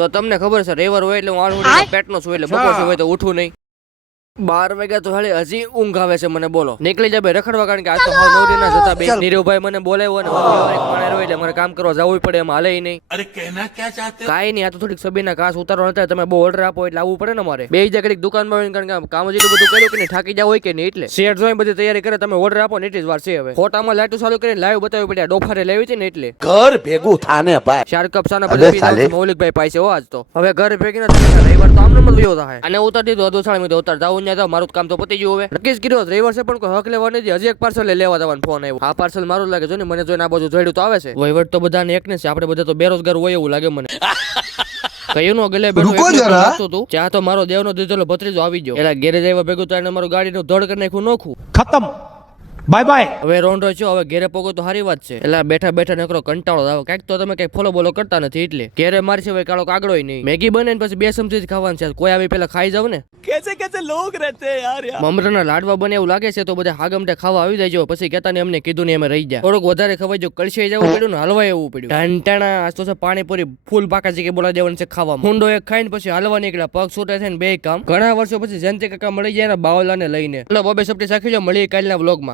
તો તમને ખબર છે રવિવાર હોય એટલે હું આઠ પેટનો છું એટલે બપોર હોય તો ઉઠું નહીં. 12 વાગ્યા તો હજી ઊંઘ આવે છે મને. બોલો નીકળી જાય રખડવા, કારણ કે આજ તો હાવ નવરી ના જતા બે. નીરવભાઈ મને બોલાવ્યો ને વ્યવહારિક એટલે મારે કામ કરવા જવું પડે, એમાં હાલે નહીં. અરે કહેના ક્યાં ચાહતે? કાઈ નહીં, આ તો થોડીક સબીના કાસ ઉતારવા હતા, તમે બહુ ઓર્ડર આપો એટલે આવવું પડે ને મારે. બે જગ્યાએ દુકાનમાં આવીને, કારણ કે કામ જેટલું બધું કર્યું કે નહીં, થાકી જાવ હોય કે નહીં, એટલે શેર જોઈને બધી તૈયારી કરે, તમે ઓર્ડર આપો ને એટલી જ વાર છે. હવે ફોટામાં લાઈટો ચાલુ કરીને લાઈવ બતાવી પડ્યા, ડોફારે લેવી હતી ને એટલે ઘર ભેગું થાને ભાઈ. 4 કપ સાના બધા મૌલિકભાઈ પાસે હો આજ તો. હવે ઘર ભેગી ના રવિવાર તો આમને મળ્યો થાય. અને ઉતાર દીધું અધોસાળી માં ઉતાર જાવ ને, મારું કામ તો પતી ગયું. હવે નક્કી જ કર્યો રવિવાર છે પણ કોઈ હક લેવા નથી. હજી એક પાર્સલ લેવા જવાનો ફોન આવ્યો. આ પાર્સલ મારું લાગે છે ને, મને જોઈને આ બાજુ જોડ્યું તો આવે છે. વહીવટ તો બધાને એક ને છે, આપણે બધા તો બેરોજગાર હોય એવું લાગે મને. કયું નો ગલે બેઠો ચા તો મારો દેવનો દીધેલો ભત્રીજો આવી ગયો. એલા ઘેરે જવા ભેગું તો એને મારું ગાડીનું ધડ કરી નાખ્યું, નોખું ખતમ, બાય બાય. હવે રોંડો છો, હવે ઘેરે પોગો તો સારી વાત છે. એટલે બેઠા બેઠા નકરો કંટાળો આવે. કઈક તો તમે કઈ ફોલો બોલો કરતા નથી, એટલે ઘેરે મારી સિવાય કાળો કાગડો નહીં. મેગી બને ને પછી 2 ચમચી જ ખાવાનું છે. કોઈ આવી પેલા ખાઈ જાવ ને. कैसे कैसे लोग रहते हैं यार. મમરાના લાડવા બને એવું લાગે છે તો બધા હાગમટે ખાવા આવી જાય. પછી કેતા ને અમને કીધું ને અમે રહી ગયા. થોડુંક વધારે ખવાઈ જો કળશાઈ જવું પડ્યું ને, હલવાય એવું પડ્યું. ઢાંટાણા આજ તો પાણીપુરી ફૂલ પાકા છે કે બોલા દેવાનું છે ખાવામાં. હુંડો એક ખાઈને પછી હાલવા નીકળ્યા, પગ છૂટે થઈને બે કામ. ઘણા વર્ષો પછી જયંતિ કાકા મળી જાય ને બાવલાને લઈને. એટલે બબે સપટી સાખી જો, મળી કાલના વ્લોગમાં.